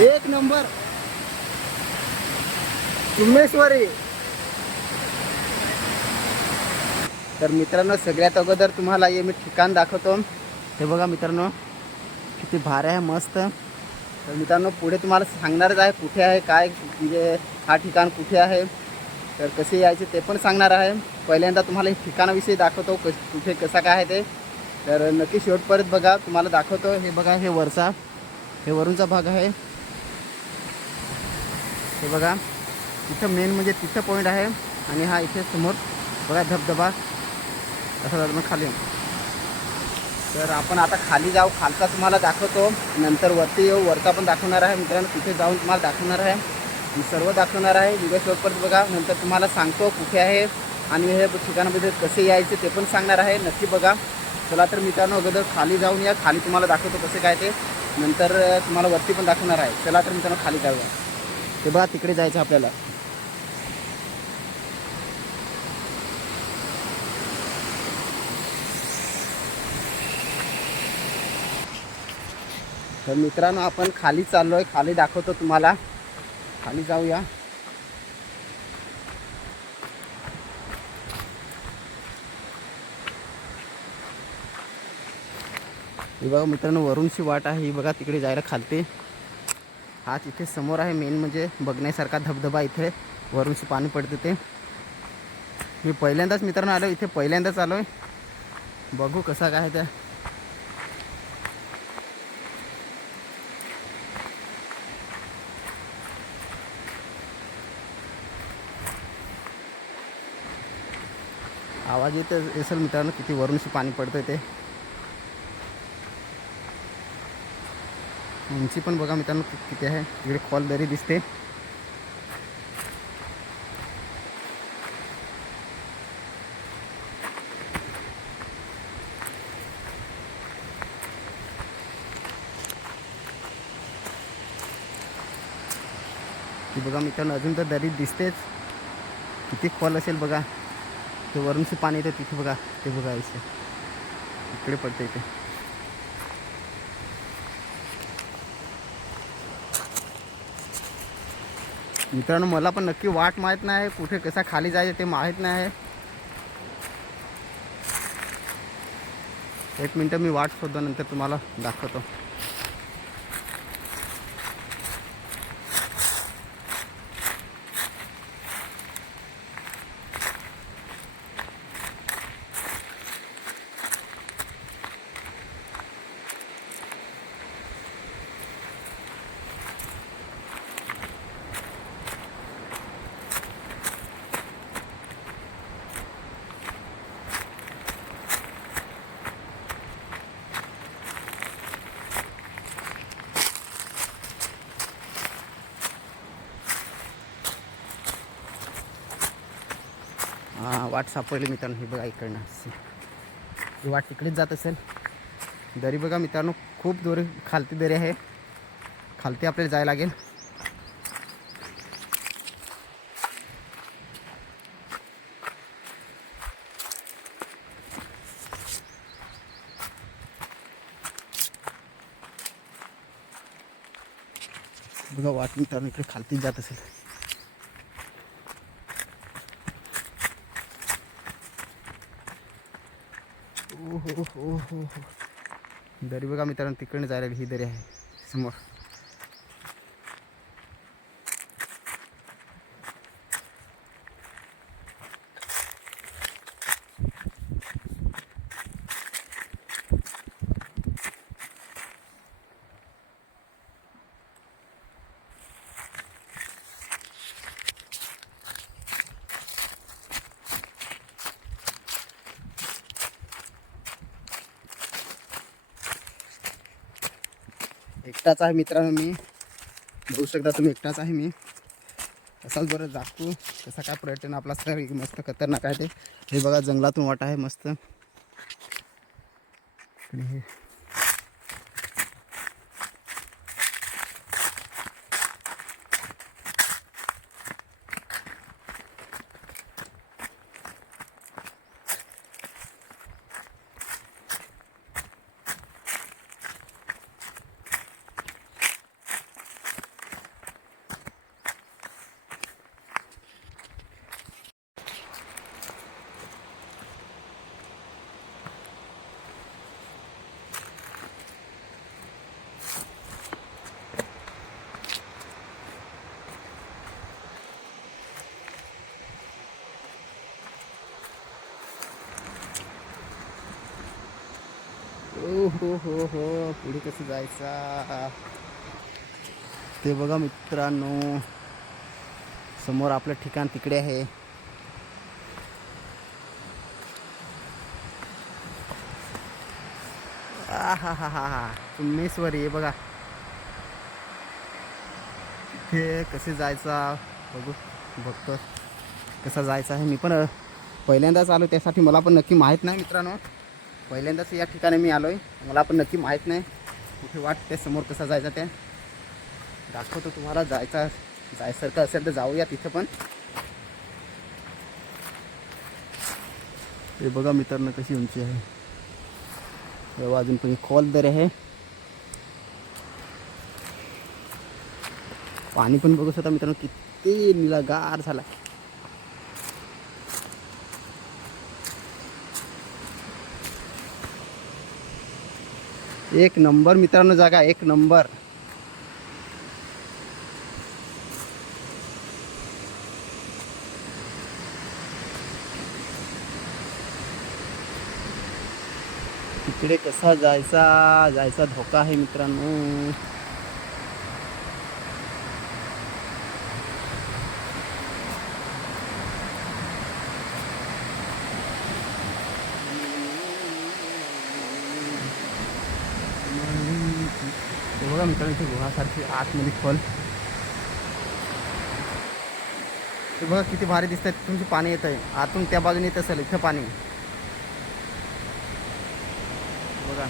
एक नंबर. कुम्मेश्वरी तर मित्रांनो सगळ्यात अगोदर तुम्हाला हे मी ठिकाण दाखवतो. हे बघा मित्रांनो किती भारी आहे मस्त. तर मित्रांनो पुढे तुम्हाला सांगणारच आहे कुठे आहे काय म्हणजे हा ठिकाण कुठे आहे. तर कसे यायचे ते पण सांगणार आहे. पहिल्यांदा तुम्हाला हे ठिकाणाविषयी दाखवतो कस कुठे कसा काय आहे ते. तर नक्की शेवटपर्यंत बघा तुम्हाला दाखवतो. हे बघा हे वरचा हे वरूनचा भाग आहे. हे बघा तिथं मेन म्हणजे तिथं पॉईंट आहे आणि हा इथे समोर बघा धबधबा. असा जातो मग खाली तर आपण आता खाली जाऊ. खालचा तुम्हाला दाखवतो. नंतर वरती येऊ. वरचा पण दाखवणार आहे मित्रांनो. तिथे जाऊन तुम्हाला दाखवणार आहे. मी सर्व दाखवणार आहे. व्हिडिओ शेवटपर्यंत बघा. नंतर तुम्हाला सांगतो कुठे आहे आणि हे ठिकाणामध्ये कसे यायचे ते पण सांगणार आहे. नक्की बघा. चला तर मित्रांनो अगोदर खाली जाऊन या. खाली तुम्हाला दाखवतो कसे काय ते. नंतर तुम्हाला वरती पण दाखवणार आहे. चला तर मित्रांनो खाली जाऊया. ते बघा तिकडे जायचं आपल्याला. तर मित्रांनो आपण खाली चाललो आहे खाली दाखवतो तुम्हाला. खाली जाऊया. ही बघा मित्रांनो वरूनची वाट आहे. ही बघा तिकडे जायला खालते. हाच इथे समोर आहे. मेन म्हणजे बघण्यासारखा धबधबा इथे वरूनशी पाणी पडते ते. मी पहिल्यांदाच मित्रांनो आलो इथे पहिल्यांदाच आलो आहे बघू कसा काय त्या आवाज येत असेल मित्रांनो किती वरूनशी पाणी पडतं ते. उंची पण बघा मित्रांनो किती आहे. तिकडे खोल दरी दिसते. बघा मित्रांनो अजून तर दरी दिसतेच. किती खोल असेल बघा. ते वरूनचे पाणी येतं तिथे बघा. ते बघा इथे. इकडे पडतं इथे मित्रांनो मला पण नक्की वाट माहीत नाही कुठे कसा खाली जायचं ते माहीत नाही. एक मिनटं मी वाट शोधतो नंतर तुम्हाला दाखवतो. वाट सापडली मित्रांनो, ही बघा इकडनं. ही वाट तिकडेच जात असेल. दरी बघा मित्रांनो, खूप दोरी खालती दरी आहे. खालती आपल्याला जायला लागेल. बघा वाट मित्रांनो, इकडे खालती जात असेल. हो हो हो हो दरी बघा मित्रांनो तिकडे जायला ही दरी आहे समोर. एकटाच आहे मित्रांनो मी. बघू शकता तुम्ही एकटाच आहे मी. असाच बरं जागतो कसा काय पर्यटन आपला सर मस्त खतरनाक आहे ते. हे बघा जंगलातून वाट आहे मस्त आणि हे ओ हो हो. हो पुढे कसं जायचा? ते बघा मित्रांनो. समोर आपलं ठिकाण तिकडे आहे. हा हा हा हा मेसवर आहे बघा. हे कसे जायचा? बघू. बघतो कसा जायचा आहे मी पण. पहिल्यांदाच आलो त्यासाठी मला पण नक्की माहीत नाही मित्रांनो. पहिल्यांदाच या ठिकाणी मी आलो आहे मला पण नक्की माहीत नाही कुठे वाटते समोर कसा जायचा ते. दाखवतो तुम्हाला जायचा जायसारखं असेल तर जाऊया तिथं पण. हे बघा मित्रांनो कशी उंची आहे. तेव्हा अजून पण खोल दर आहे. पाणी पण बघू शकता मित्रांनो किती निलागार झाला. एक नंबर मित्रांनो जागा एक नंबर. तिकडे कसा जायचा? जायचा धोका आहे मित्रांनो हे बघा मित्रांनो इथे गुहासारखी आतमध्ये खोल. ते बघा किती भारी दिसत आहे तुमचे पाणी येत आहे. आतून त्या बाजूने येत असेल इथं पाणी. बघा.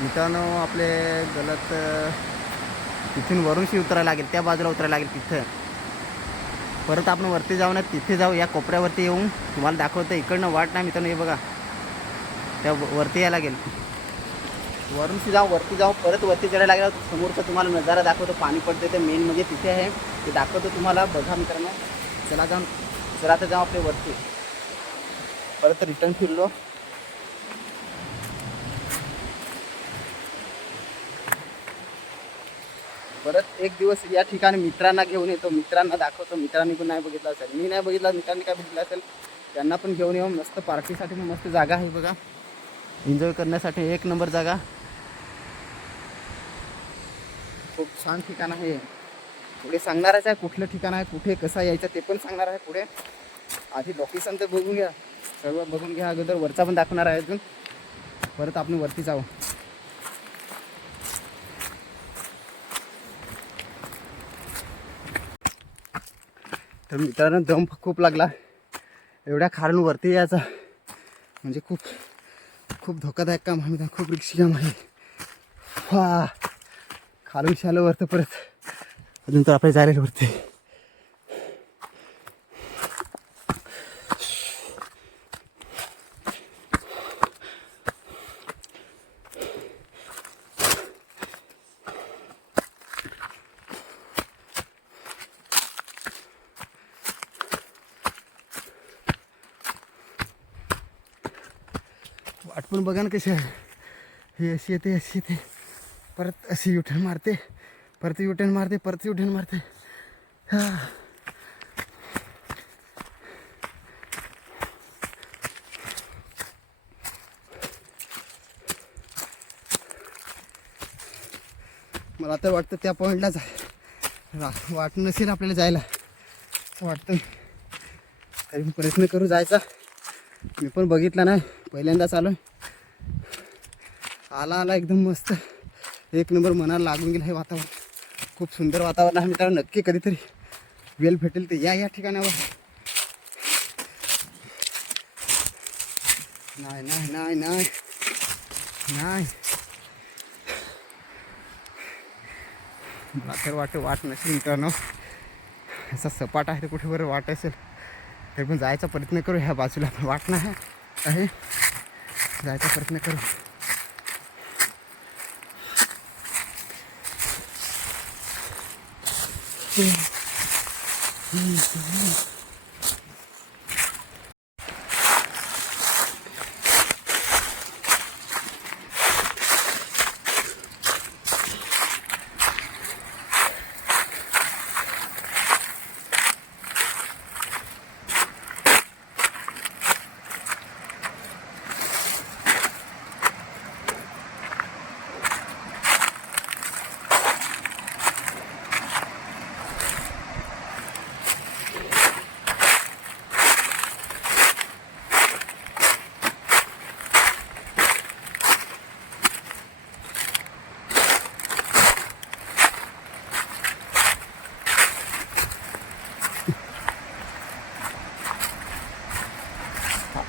मित्रांनो आपले गलत तिथून वरूनशी उतरायला लागेल. त्या बाजूला उतरायला लागेल तिथं. परत आपण वरती जाऊ ना तिथे जाऊ. या कोपऱ्यावरती येऊन तुम्हाला दाखवतं. इकडनं वाट नाही मित्रांनो हे बघा. त्या व- वरती यायला लागेल. वरून जाऊ वरती जाऊ परत वरती चढायला लागल्यावर समोरचा तुम्हाला नजारा दाखवतो. पाणी पडते ते मेन म्हणजे तिथे आहे. ते दाखवतो तुम्हाला. बघा मित्रांनो. चला जाऊन. चला तर जाऊ आपले वरती. परत रिटर्न फिरलो. परत एक दिवस या ठिकाणी मित्रांना घेऊन येतो. मित्रांना दाखवतो. मित्रांनी पण नाही बघितलं असेल. मी नाही बघितलं. मित्रांनी काय बघितलं असेल? त्यांना पण घेऊन येऊ. मस्त पार्टीसाठी पण मस्त जागा आहे बघा. एन्जॉय करण्यासाठी एक नंबर जागा. खूप छान ठिकाण आहे. पुढे सांगणारच आहे कुठलं ठिकाण आहे कुठे कसं यायचं ते पण सांगणार आहे पुढे. आधी लोकेशन तर बघून घ्या. सर्व बघून घ्या. अगोदर वरचा पण दाखवणार आहे अजून. परत आपण वरती जाऊ. तर मित्रांनो दम खूप लागला. एवढ्या खालून वरती यायचा. म्हणजे खूप खूप धोकादायक काम आहे. खूप रिक्षी काम आहे. वा खालून शालं वरतं परत. अजून तर आपल्या जायला वरती वाट पण बघा ना कशी आहे ही अशी येते अशी येते. परत अशी युटर्न मारते. परत युटर्न मारते परत युटर्न मारते. हा. मला तर वाटतं त्या पॉईंटलाच आहे. वाट नसेल आपल्याला जायला. असं वाटतं तरी प्रयत्न करू जायचा. मी पण बघितला नाही. पहिल्यांदाच आलो आला आला एकदम मस्त. एक नंबर मनाला लागून गेलं हे वातावरण. खूप सुंदर वातावरण आहे मित्रांनो. नक्की कधीतरी वेल भेटेल ते. या या ठिकाणावर. नाही नाही नाही नाही. नाही. मला तर वाटतं वाट नसेल मित्रांनो. असा सपाट आहे तर कुठे बरं वाट असेल. तरी पण जायचा प्रयत्न करू ह्या बाजूला. पण वाट नाही आहे. जायचा प्रयत्न करू. Isso, isso.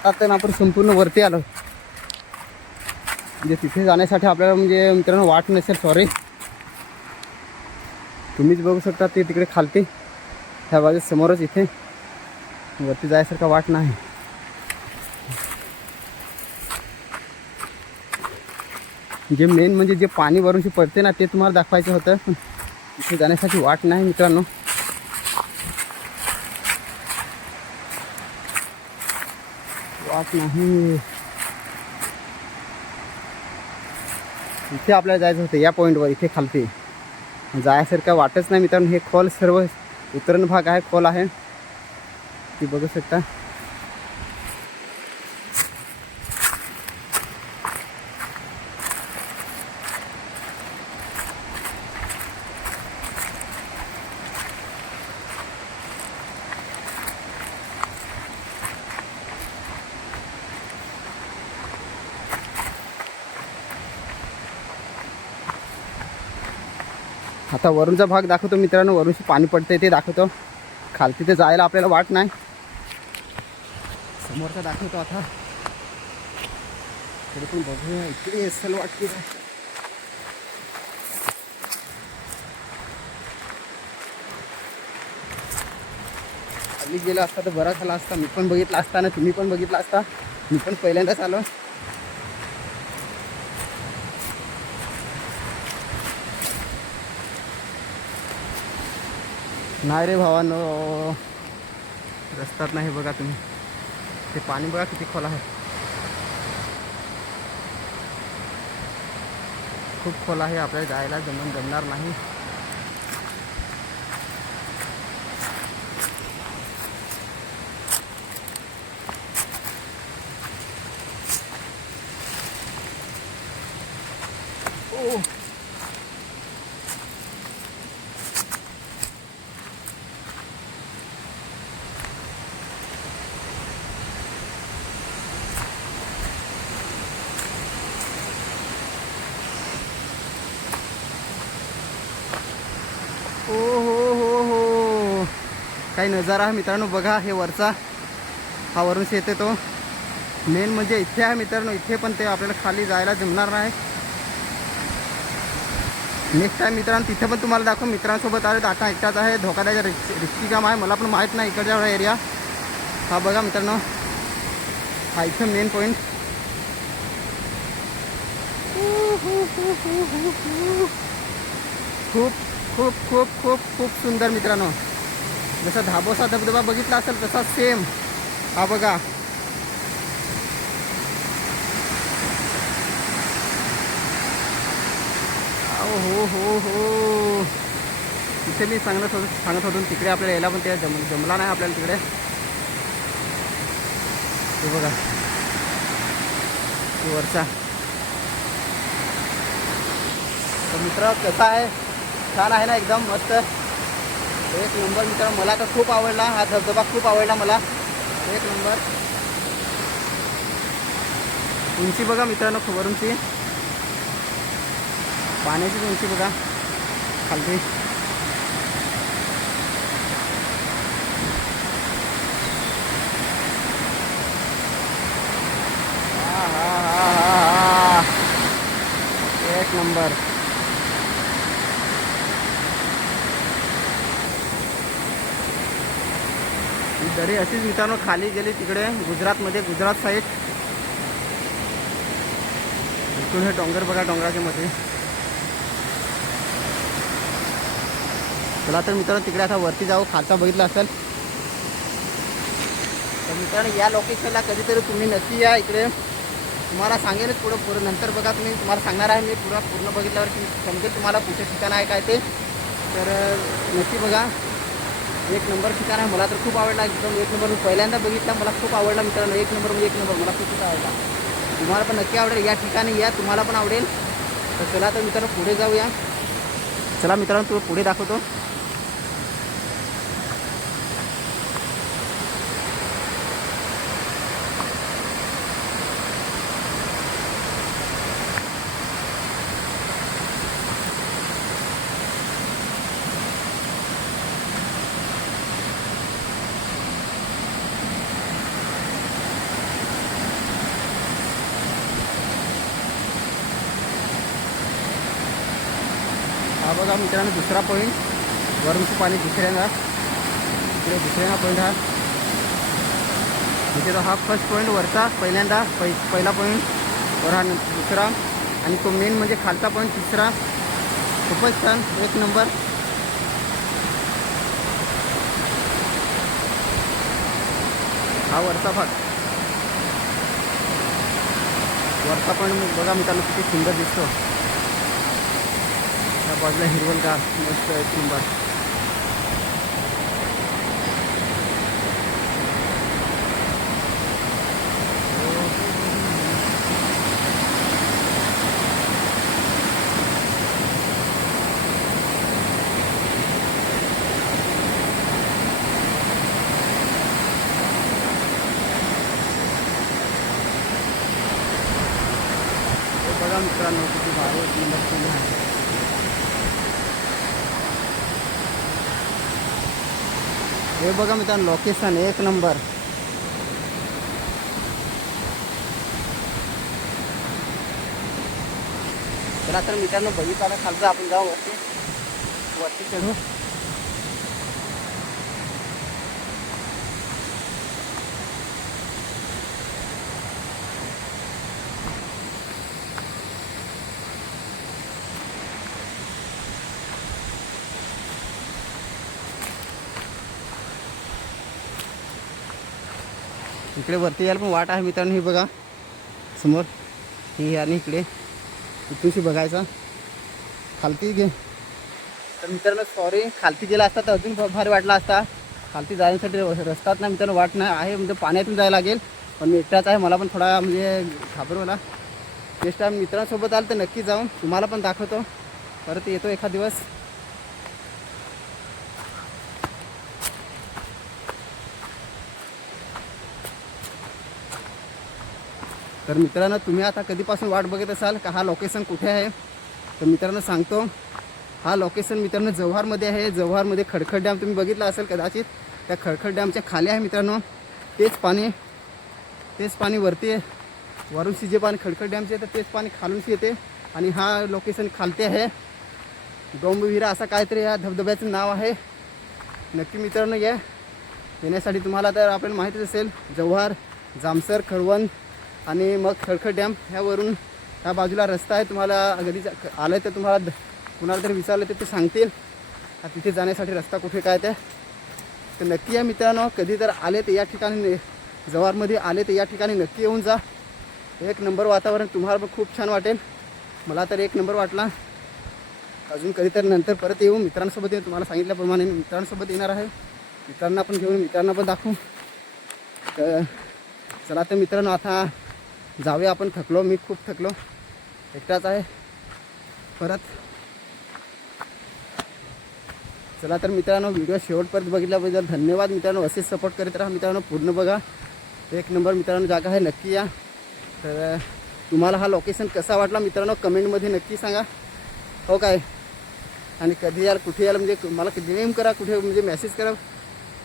आता आपण संपूर्ण वरती आलो. म्हणजे तिथे जाण्यासाठी आपल्याला म्हणजे मित्रांनो वाट नसेल सॉरी तुम्हीच बघू शकता ते तिकडे खालते ह्या बाजू समोरच इथे. वरती जायसारखा वाट नाही. जे मेन म्हणजे जे पाणी वरून पडते ना ते तुम्हाला दाखवायचं होतं. पण तिथे जाण्यासाठी वाट नाही मित्रांनो. जात नाही. इथे आपल्याला जायचं होतं या पॉईंटवर इथे खालती. जायसारखं वाटच नाही मित्रांनो हे खोल सर्व उतरण भाग आहे खोल आहे. ती बघू शकता. आता वरूनचा भाग दाखवतो मित्रांनो. वरूनशी पाणी पडतंय ते दाखवतो. खाल ते जायला आपल्याला वाट नाही. समोरचा दाखवतो आता. तरी पण बघूया. इकडे असेल वाटते. खाली गेला असता तर बरा झाला असता. मी पण बघितला असता ना तुम्ही पण बघितला असता. मी पण पहिल्यांदाच आलो. नाही रे भावानो रस्त्यात नाही बघा तुम्ही. ते पाणी बघा किती खोल आहे. खूप खोल आहे आपल्याला जायला जमून जमणार नाही ओ हो हो हो हो काही नजारा आहे मित्रांनो बघा हे वरचा. हा वरून येते तो. मेन म्हणजे इथे आहे मित्रांनो इथे पण ते आपल्याला खाली जायला जमणार नाही. नेक्स्ट टाइम मित्रांनो तिथे पण तुम्हाला दाखव. मित्रांसोबत आले आता एकटाच आहे धोकादायक रिस्क रिस्की काम आहे. मला पण माहीत नाही इकडच्या एरिया. हा बघा मित्रांनो. हा इथं मेन पॉईंट खूप खूप खूप खूप खूप सुंदर मित्रांनो. जसा धाबोसा धबधबा बघितला असेल तसा सेम हा बघा. अहो, हो हो हो. तिथे मी सांगत होतो सांगत होतो तिकडे आपल्याला यायला पण ते जम जमला नाही आपल्याला तिकडे. हे बघा. वरचा. तर मित्र कसा आहे? छान आहे ना एकदम मस्त. एक नंबर मित्र मला तर खूप आवडला. हा धबधबा खूप आवडला मला. एक नंबर. उंची बघा मित्रांनो खबर उंची. पाण्याची उंची बघा. खालती हा, हा, हा, हा, हा. एक नंबर ही दरी अशीच मित्रांनो खाली गेली तिकडे गुजरातमध्ये. गुजरात साईड इकडून हे डोंगर बघा डोंगराच्या मध्ये चला तर मित्रांनो तिकडे आता वरती जाऊ. खालचा बघितला असेल. तर मित्रांनो या लोकेशनला कधीतरी तुम्ही नक्की या इकडे. तुम्हाला सांगेलच पुढं पुढं. नंतर बघा तुम्ही. तुम्हाला सांगणार आहे मी पुरा पूर्ण बघितल्यावर की समजेल तुम्हाला कुठे ठिकाण आहे काय ते. तर नक्की बघा. एक नंबर ठिकाण आहे. मला तर खूप आवडला एकदम. एक नंबर मी पहिल्यांदा बघितला. मला खूप आवडला मित्रांनो. एक नंबर म्हणजे एक नंबर. मला खूपच आवडला. तुम्हाला पण नक्की आवडेल. या ठिकाणी या. तुम्हाला पण आवडेल. तर चला तर मित्रांनो पुढे जाऊया. चला मित्रांनो तुला पुढे दाखवतो. हा बघा मित्रांनो दुसरा पॉईंट वरूनचं पाणी दुसऱ्यांदा इकडे दुसऱ्यांदा पॉईंट हा. म्हणजे हा फर्स्ट पॉईंट वरचा पहिल्यांदा पै पहिला पॉईंट वर हा दुसरा. आणि तो मेन म्हणजे खालचा पॉईंट तिसरा. खूपच छान. एक नंबर हा वरचा भाग. वरचा पॉईंट बघा मित्रांनो किती सुंदर दिसतो. त्या बाजूला हिरवलगार मस्त आहे तुंबा हे बघा मित्रांनो किती भारी एक नंबर केली आहे हे बघा मित्रांनो लोकेशन एक नंबर चला तर मित्रांनो बघितला खालचं आपण जाऊ वरती. वरती चढू. इकडे वरती यायला पण वाट आहे मित्रांनो ही बघा. समोर. ही आणि इकडे. इथूनशी बघायचा. खालती घे. तर मित्रांनो सॉरी खालती गेला असता तर अजून भारी वाटला असता. खालती जाण्यासाठी र- रस्ताच नाही मित्रांनो वाट नाही. आहे म्हणजे पाण्यातून जायला लागेल. पण मी एकटाच आहे. मला पण थोडा म्हणजे घाबरवला. नेक्स्ट टाईम मित्रांसोबत आलं तर नक्की जाऊन तुम्हाला पण दाखवतो. परत येतो एखाद दिवस. तर मित्रांनो तुम्ही आता कधीपासून वाट बघत असाल का हा लोकेशन कुठे आहे? तर मित्रांनो सांगतो. हा लोकेशन मित्रांनो जव्हारमध्ये आहे. जव्हारमध्ये खडखड डॅम तुम्ही बघितला असेल कदाचित. त्या खडखड डॅमच्या खाली आहे मित्रांनो. तेच पाणी तेच पाणी वरती आहे. जे पाणी खडखड डॅमचे तर तेच पाणी खालूनशी येते. आणि हा लोकेशन खालते आहे. डोंबविरा असा काहीतरी या धबधब्याचं नाव आहे. नक्की मित्रांनो या. येण्यासाठी तुम्हाला तर आपल्याला माहितीच असेल जव्हार जामसर खळवण आणि मग खडखड डॅम ह्यावरून ह्या बाजूला रस्ता आहे तुम्हाला कधी आलं तर तुम्हाला द- कुणाला तरी विचारलं तर ते सांगतील. तिथे जाण्यासाठी रस्ता कुठे काय ते? तर नक्की या मित्रांनो कधी तर आले तर या ठिकाणी जवारमध्ये आले तर या ठिकाणी नक्की येऊन जा. एक नंबर वातावरण तुम्हाला पण खूप छान वाटेल. मला तर एक नंबर वाटला. अजून कधीतरी नंतर परत येऊ. मित्रांसोबत येऊ तुम्हाला सांगितल्याप्रमाणे मी मित्रांसोबत येणार आहे. मित्रांना पण घेऊन मित्रांना पण दाखवू. तर चला तर मित्रांनो आता जाऊया आपण थकलो मी खूप थकलो. एकटाच आहे. परत. चला तर मित्रांनो व्हिडिओ शेवटपर्यंत बघितल्याबद्दल धन्यवाद. मित्रांनो असेच सपोर्ट करत राहा. मित्रांनो पूर्ण बघा. एक नंबर मित्रांनो जागा आहे. नक्की या. तर तुम्हाला हा लोकेशन कसा वाटला मित्रांनो? कमेंटमध्ये नक्की सांगा. हो काय? आणि कधी याल कुठे याल? म्हणजे मला नेम करा कुठे म्हणजे मेसेज करा.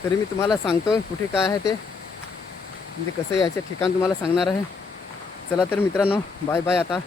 तरी मी तुम्हाला सांगतो कुठे काय आहे ते. म्हणजे कसं याचे ठिकाण तुम्हाला सांगणार आहे. चला तर मित्रांनो बाय बाय आता.